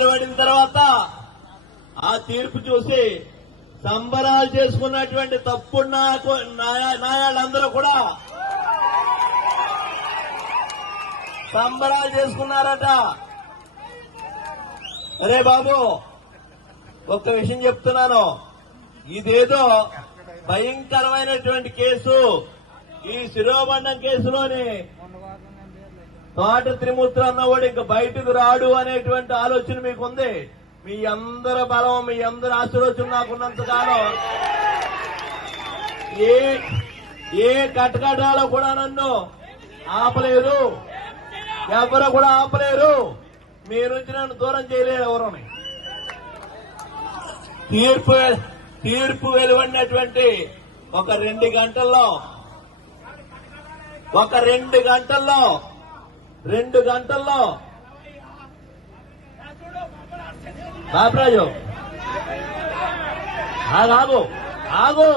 వెలువడిన తర్వాత ఆ తీర్పు చూసి సంబరాలు చేసుకున్నటువంటి తప్పుడు న్యాయాలందరూ కూడా సంబరాలు చేసుకున్నారట. అరే బాబు, ఒక్క విషయం చెప్తున్నాను, ఇదేదో భయంకరమైనటువంటి కేసు. ఈ శిరోమండం కేసులోని తోట త్రిమూర్తులు అన్నవాడు ఇంక బయటకు రాడు అనేటువంటి ఆలోచన మీకుంది. మీ అందరి బలం, మీ అందరి ఆశీర్వచనం నాకున్నంత కాలం ఏ కటకటాలో కూడా నన్ను ఆపలేరు, ఎవరు కూడా ఆపలేరు. మీ నుంచి నన్ను దూరం చేయలేరు ఎవరని. తీర్పు వెలువడినటువంటి ఒక 2 గంటల్లో బాబరాజు ఆగు.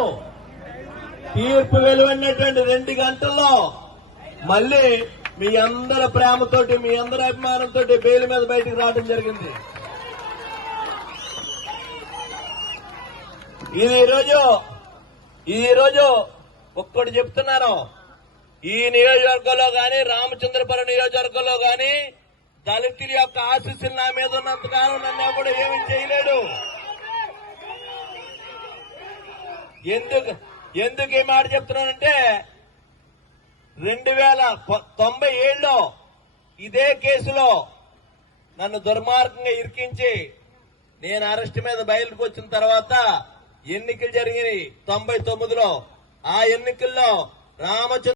తీర్పు వెలువడినటువంటి 2 గంటల్లో మళ్ళీ మీ అందరి ప్రేమతోటి, మీ అందరి అభిమానంతో బెయిల్ మీద బయటికి రావడం జరిగింది. ఈ రోజు ఒక్కటి చెప్తున్నాను, ఈ నియోజకవర్గంలో గాని, రామచంద్రపురం నియోజకవర్గంలో గాని దళితుల యొక్క ఆశీస్సులు నా మీద ఉన్నంతకాలం నన్ను ఎవడు ఏమి చేయలేడు. ఎందుకు ఈ మాట చెప్తున్నానంటే 2097లో ఇదే కేసులో నన్ను దుర్మార్గంగా ఇరికించి నేను అరెస్ట్ మీద బయటకు వచ్చిన తర్వాత ఎన్నికలు జరిగినాయి 99లో. ఆ ఎన్నికల్లో రామచంద్ర